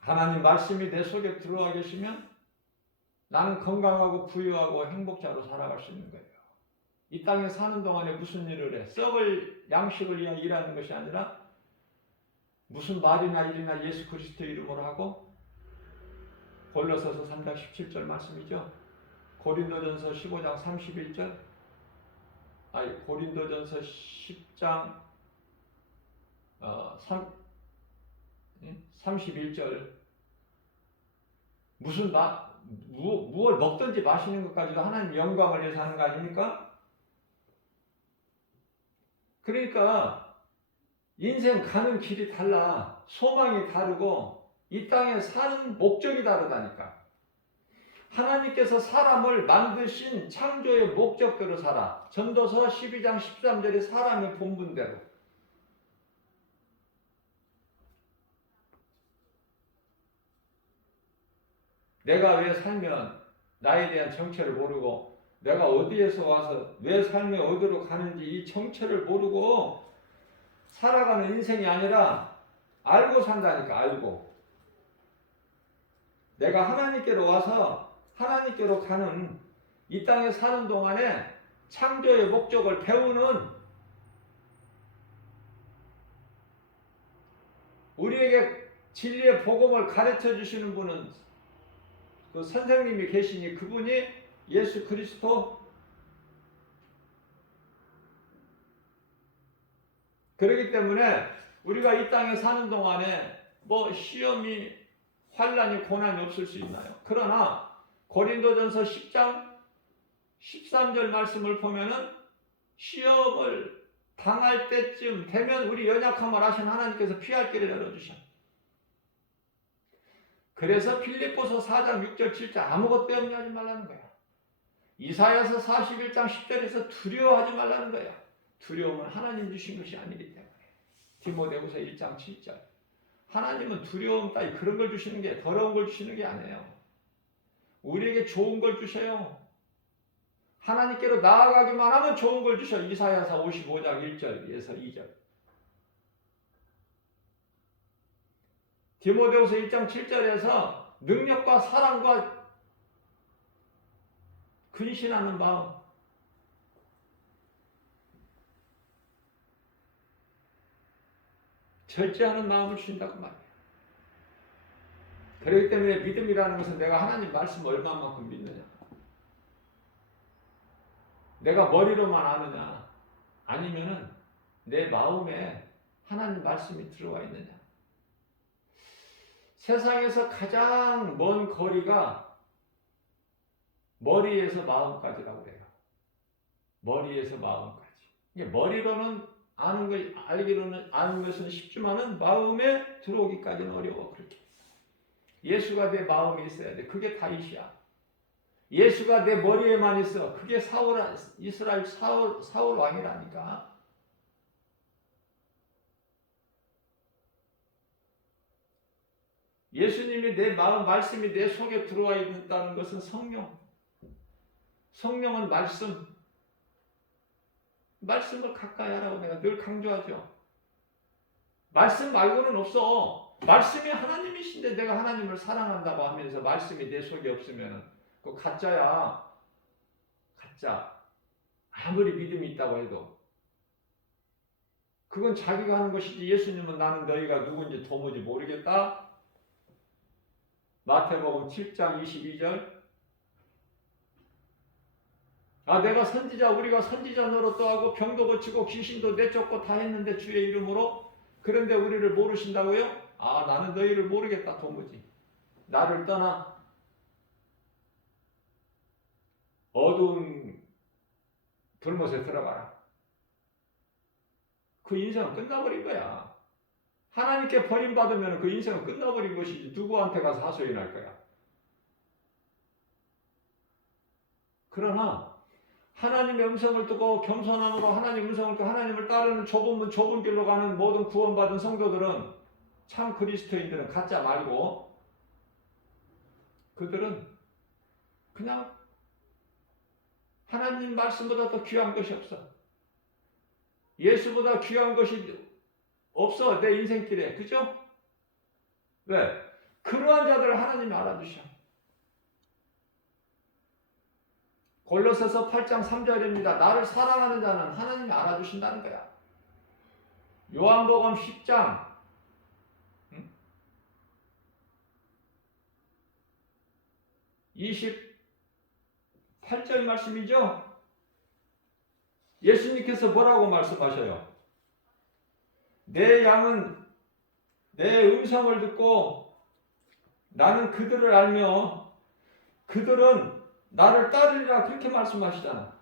하나님 말씀이 내 속에 들어와 계시면 나는 건강하고 부유하고 행복자로 살아갈 수 있는 거예요. 이 땅에 사는 동안에 무슨 일을 해? 썩을 양식을 위해 일하는 것이 아니라 무슨 말이나 일이나 예수 그리스도 이름으로 하고 골로새서 3장 17절 말씀이죠. 고린도전서 15장 31절 고린도전서 10장 31절 무엇을 먹든지 마시는 것까지도 하나님 영광을 위해서 하는 거 아닙니까? 그러니까 인생 가는 길이 달라. 소망이 다르고 이 땅에 사는 목적이 다르다니까. 하나님께서 사람을 만드신 창조의 목적대로 살아. 전도서 12장 13절에 사람의 본분대로. 내가 왜 살면 나에 대한 정체를 모르고 내가 어디에서 와서 왜 삶이 어디로 가는지 이 정체를 모르고 살아가는 인생이 아니라 알고 산다니까. 알고 내가 하나님께로 와서 하나님께로 가는 이 땅에 사는 동안에 창조의 목적을 배우는 우리에게 진리의 복음을 가르쳐 주시는 분은 그 선생님이 계시니 그분이 예수 그리스도. 그렇기 때문에 우리가 이 땅에 사는 동안에 뭐 시험이 환란이 고난이 없을 수 있나요? 그러나 고린도전서 10장 13절 말씀을 보면은 시험을 당할 때쯤 되면 우리 연약함을 아신 하나님께서 피할 길을 열어주셔. 그래서 빌립보서 4장 6절 7절 아무것도 염려하지 말라는 거야. 이사야서 41장 10절에서 두려워하지 말라는 거야. 두려움은 하나님 주신 것이 아니기 때문에. 디모데후서 1장 7절 하나님은 두려움 따위 그런 걸 주시는 게 더러운 걸 주시는 게 아니에요. 우리에게 좋은 걸 주셔요. 하나님께로 나아가기만 하면 좋은 걸 주셔. 이사야서 55장 1절에서 2절. 디모데후서 1장 7절에서 능력과 사랑과 근신하는 마음, 절제하는 마음을 주신다고 말이에요. 그렇기 때문에 믿음이라는 것은 내가 하나님 말씀 얼마만큼 믿느냐, 내가 머리로만 아느냐, 아니면은 내 마음에 하나님 말씀이 들어와 있느냐. 세상에서 가장 먼 거리가 머리에서 마음까지라고 그래요. 머리에서 마음까지. 이게 머리로는 아는 걸, 알기로는 아는 것은 쉽지만은 마음에 들어오기까지는 어려워. 그렇게. 예수가 내 마음에 있어야 돼. 그게 다윗이야. 예수가 내 머리에만 있어. 그게 이스라엘 사울 왕이라니까. 예수님이 내 마음, 말씀이 내 속에 들어와 있다는 것은 성령. 성령은 말씀을 가까이 하라고 내가 늘 강조하죠. 말씀 말고는 없어. 말씀이 하나님이신데 내가 하나님을 사랑한다고 하면서 말씀이 내 속에 없으면 그거 가짜야. 가짜. 아무리 믿음이 있다고 해도. 그건 자기가 하는 것이지. 예수님은 나는 너희가 누군지 도무지 모르겠다. 마태복음 7장 22절. 내가 선지자, 우리가 선지자 노릇도 하고 병도 고치고 귀신도 내쫓고 다 했는데 주의 이름으로. 그런데 우리를 모르신다고요? 나는 너희를 모르겠다. 도무지. 나를 떠나 어두운 불못에 들어가라. 그 인생은 끝나버린 거야. 하나님께 버림받으면 그 인생은 끝나버린 것이지 누구한테 가서 하소연 할 거야. 그러나 하나님의 음성을 듣고 겸손함으로 하나님의 음성을 듣고 하나님을 따르는 좁은 문 좁은 길로 가는 모든 구원받은 성도들은, 참 그리스도인들은 가짜 말고 그들은 그냥 하나님 말씀보다 더 귀한 것이 없어. 예수보다 귀한 것이 없어. 내 인생길에. 그죠? 왜? 그러한 자들을 하나님이 알아주셔. 골로새서 8장 3절입니다. 나를 사랑하는 자는 하나님이 알아주신다는 거야. 요한복음 10장 28절 말씀이죠. 예수님께서 뭐라고 말씀하셔요? 내 양은 내 음성을 듣고 나는 그들을 알며 그들은 나를 따르리라. 그렇게 말씀하시잖아.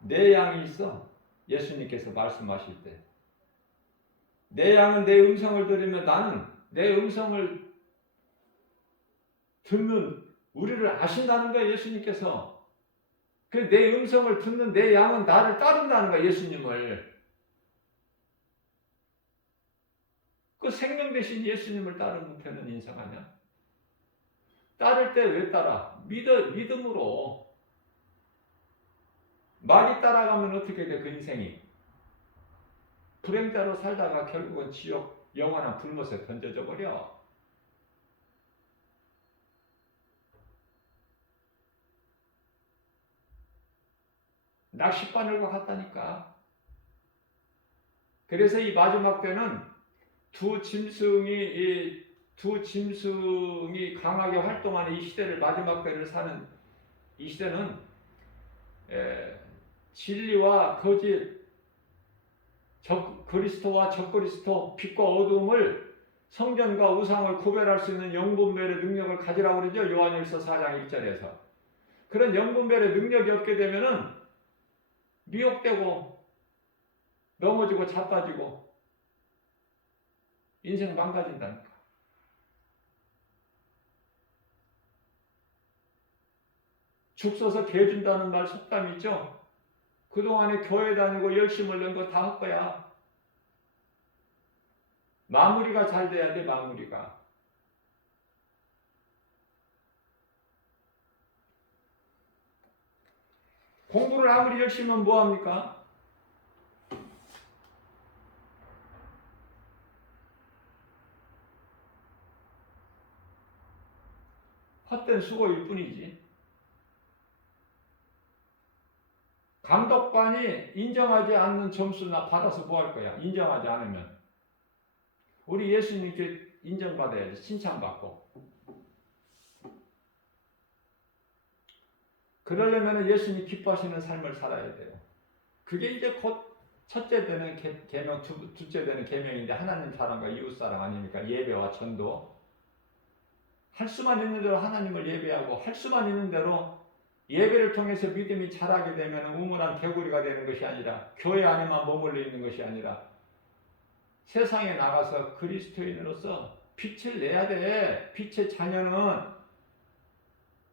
내 양이 있어. 예수님께서 말씀하실 때 내 양은 내 음성을 들으면 나는 내 음성을 듣는 우리를 아신다는 거예요, 예수님께서. 그 내 음성을 듣는 내 양은 나를 따른다는 거예요, 예수님을. 그 생명 대신 예수님을 따르면 되는 인생 아니야? 따를 때 왜 따라? 믿음으로. 많이 따라가면 어떻게 돼, 그 인생이? 불행자로 살다가 결국은 지옥 영원한 불못에 던져져 버려. 낚싯바늘과 같다니까. 그래서 이 마지막 때는 두 짐승이 강하게 활동하는 이 시대를, 마지막 때를 사는 이 시대는 진리와 거짓, 그리스도와 적그리스도, 빛과 어둠을, 성전과 우상을 구별할 수 있는 영분별의 능력을 가지라고 그러죠. 요한일서 4장 1절에서. 그런 영분별의 능력이 없게 되면은 미혹되고 넘어지고 자빠지고 인생 망가진다니까. 죽 서서 개 준다는 말 속담 있죠? 그동안에 교회 다니고 열심을 낸 거 다 할 거야. 마무리가 잘 돼야 돼, 마무리가. 공부를 아무리 열심히 하면 뭐합니까? 헛된 수고일 뿐이지. 감독관이 인정하지 않는 점수나 받아서 뭐 할 거야? 인정하지 않으면. 우리 예수님께 인정받아야지. 칭찬받고. 그러려면 예수님이 기뻐하시는 삶을 살아야 돼요. 그게 이제 곧 첫째 되는 계명, 둘째 되는 계명인데, 하나님 사랑과 이웃 사랑 아닙니까? 예배와 전도. 할 수만 있는 대로 하나님을 예배하고, 할 수만 있는 대로 예배를 통해서 믿음이 자라게 되면 우물한 개구리가 되는 것이 아니라, 교회 안에만 머물러 있는 것이 아니라 세상에 나가서 그리스도인으로서 빛을 내야 돼. 빛의 자녀는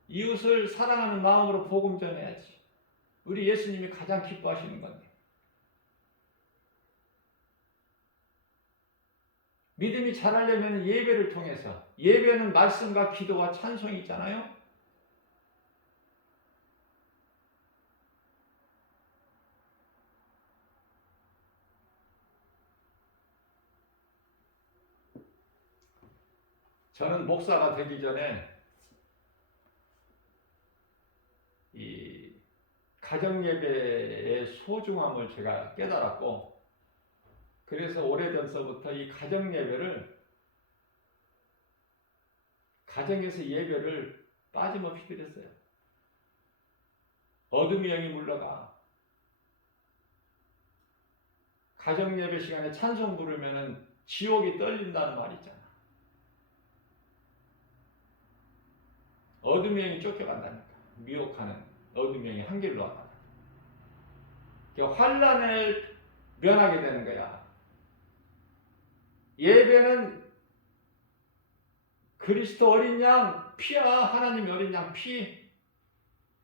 이웃을 사랑하는 마음으로 복음 전해야지. 우리 예수님이 가장 기뻐하시는 건데. 믿음이 자라려면 예배를 통해서, 예배는 말씀과 기도와 찬송이 있잖아요. 저는 목사가 되기 전에 이 가정예배의 소중함을 제가 깨달았고, 그래서 오래전서부터 이 가정예배를, 가정에서 예배를 빠짐없이 드렸어요. 어둠의 영이 물러가. 가정예배 시간에 찬송 부르면은 지옥이 떨린다는 말 있잖아. 어둠의 영이 쫓겨간다니까. 미혹하는 어둠의 영이 한 길로 왔다. 환란을 면하게 되는 거야. 예배는 그리스도 어린 양 피야, 하나님의 어린 양 피.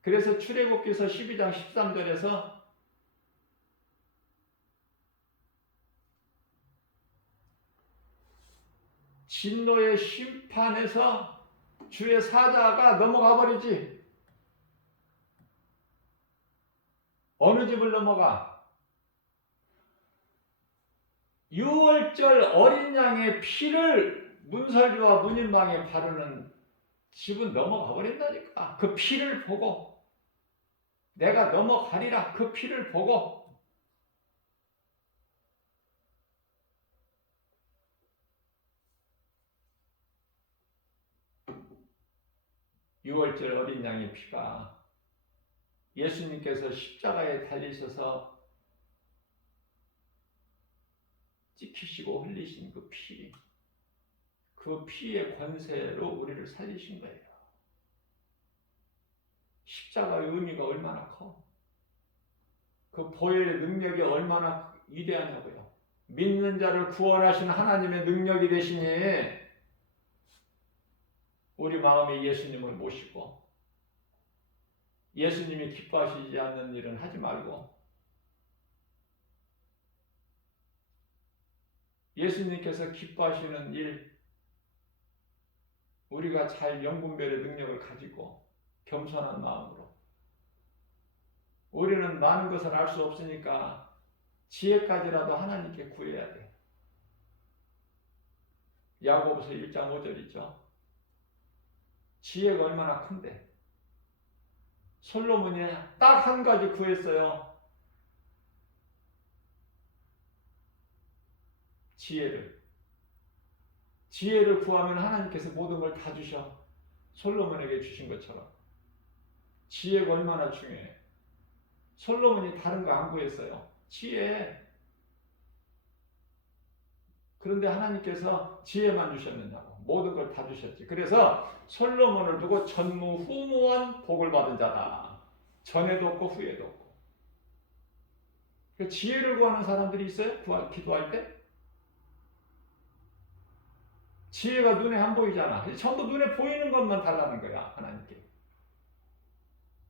그래서 출애굽기서 12장 13절에서 진노의 심판에서 주의 사자가 넘어가 버리지. 어느 집을 넘어가? 유월절 어린 양의 피를 문설주와 문인방에 바르는 집은 넘어가 버린다니까. 그 피를 보고, 내가 넘어가리라. 그 피를 보고. 유월절 어린 양의 피가, 예수님께서 십자가에 달리셔서 찍히시고 흘리신 그 피, 그 피의 권세로 우리를 살리신 거예요. 십자가의 의미가 얼마나 커. 그 보혈의 능력이 얼마나 위대하냐고요. 믿는 자를 구원하신 하나님의 능력이 되시니 우리 마음에 예수님을 모시고 예수님이 기뻐하시지 않는 일은 하지 말고 예수님께서 기뻐하시는 일, 우리가 잘 영분별의 능력을 가지고 겸손한 마음으로, 우리는 많은 것을 알 수 없으니까 지혜까지라도 하나님께 구해야 돼. 야고보서 1장 5절 있죠. 지혜가 얼마나 큰데. 솔로몬이 딱 한 가지 구했어요. 지혜를 구하면 하나님께서 모든 걸 다 주셔. 솔로몬에게 주신 것처럼. 지혜가 얼마나 중요해. 솔로몬이 다른 거 안 구했어요. 지혜. 그런데 하나님께서 지혜만 주셨느냐고. 모든 걸 다 주셨지. 그래서 솔로몬을 두고 전무후무한 복을 받은 자다. 전에도 없고 후에도 없고. 지혜를 구하는 사람들이 있어요? 기도할 때? 지혜가 눈에 안 보이잖아. 전부 눈에 보이는 것만 달라는 거야, 하나님께.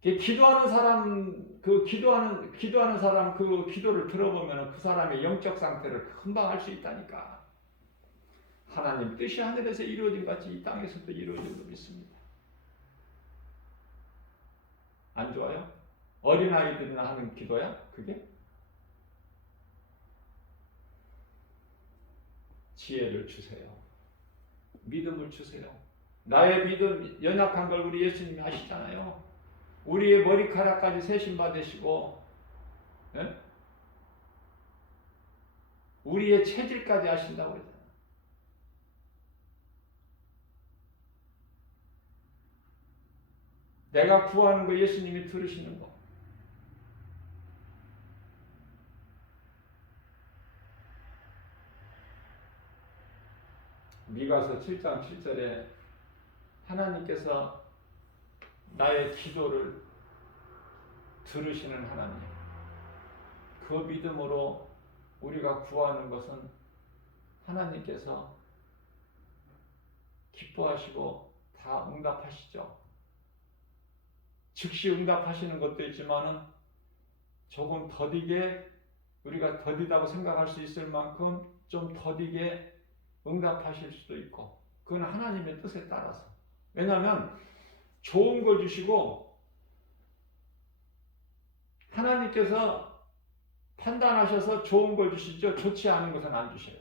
기도하는 사람, 기도하는 사람 그 기도를 들어보면 그 사람의 영적 상태를 금방 알 수 있다니까. 하나님 뜻이 하늘에서 이루어진 같이 이 땅에서도 이루어진 줄 믿습니다. 안 좋아요? 어린아이들이나 하는 기도야? 그게? 지혜를 주세요. 믿음을 주세요. 나의 믿음 연약한 걸 우리 예수님이 아시잖아요. 우리의 머리카락까지 세심 받으시고, 예? 우리의 체질까지 아신다고 그러잖아요. 내가 구하는 거 예수님이 들으시는 거. 미가서 7장 7절에 하나님께서 나의 기도를 들으시는 하나님. 그 믿음으로 우리가 구하는 것은 하나님께서 기뻐하시고 다 응답하시죠. 즉시 응답하시는 것도 있지만은 조금 더디게 우리가 더디다고 생각할 수 있을 만큼 좀 더디게 응답하실 수도 있고, 그건 하나님의 뜻에 따라서. 왜냐하면 좋은 걸 주시고 하나님께서 판단하셔서 좋은 걸 주시죠. 좋지 않은 것은 안 주셔요.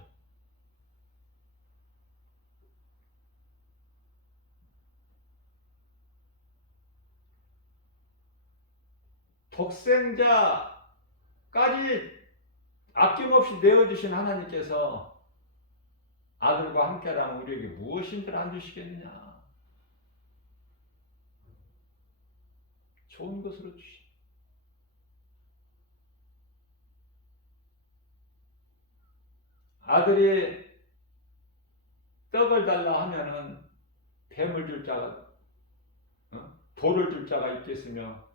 독생자까지 아낌없이 내어주신 하나님께서 아들과 함께라면 우리에게 무엇인들 안 주시겠느냐. 좋은 것으로 주시. 아들이 떡을 달라 하면은 뱀을 줄 자가, 돌을 줄 자가 있겠으며,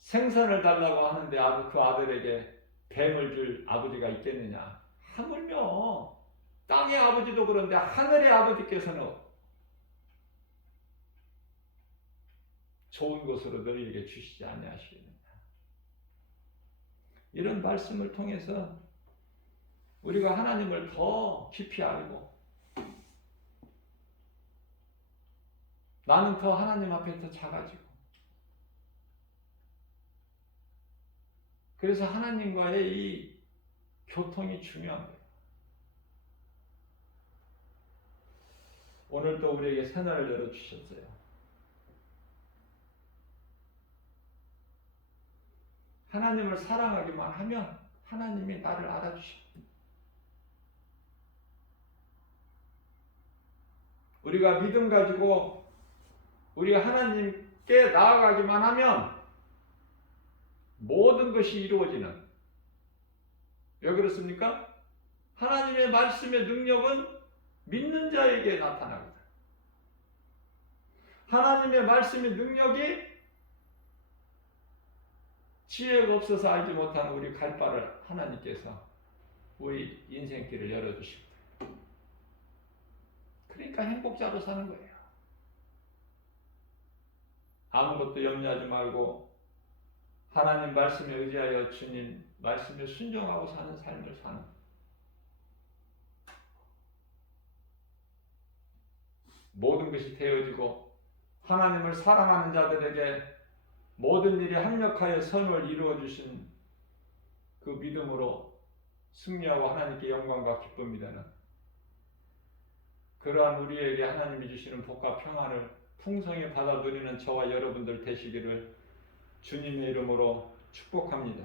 생선을 달라고 하는데 그 아들에게 뱀을 줄 아버지가 있겠느냐. 하물며 땅의 아버지도 그런데 하늘의 아버지께서는 좋은 것으로 너희에게 주시지 아니하시겠느냐. 이런 말씀을 통해서 우리가 하나님을 더 깊이 알고, 나는 더 하나님 앞에 더 작아지고, 그래서 하나님과의 이 교통이 중요한 거예요. 오늘도 우리에게 새날을 열어주셨어요. 하나님을 사랑하기만 하면 하나님이 나를 알아주셔. 우리가 믿음 가지고 우리가 하나님께 나아가기만 하면 모든 것이 이루어지는. 왜 그렇습니까? 하나님의 말씀의 능력은 믿는 자에게 나타납니다. 하나님의 말씀의 능력이 지혜가 없어서 알지 못하는 우리 갈 바를 하나님께서 우리 인생길을 열어주십니다. 그러니까 행복자로 사는 거예요. 아무것도 염려하지 말고 하나님 말씀에 의지하여 주님 말씀에 순종하고 사는 삶을 사는, 모든 것이 되어지고 하나님을 사랑하는 자들에게 모든 일이 합력하여 선을 이루어 주신 그 믿음으로 승리하고 하나님께 영광과 기쁨이 되는 그러한 우리에게 하나님이 주시는 복과 평안을 풍성히 받아 누리는 저와 여러분들 되시기를 주님의 이름으로 축복합니다.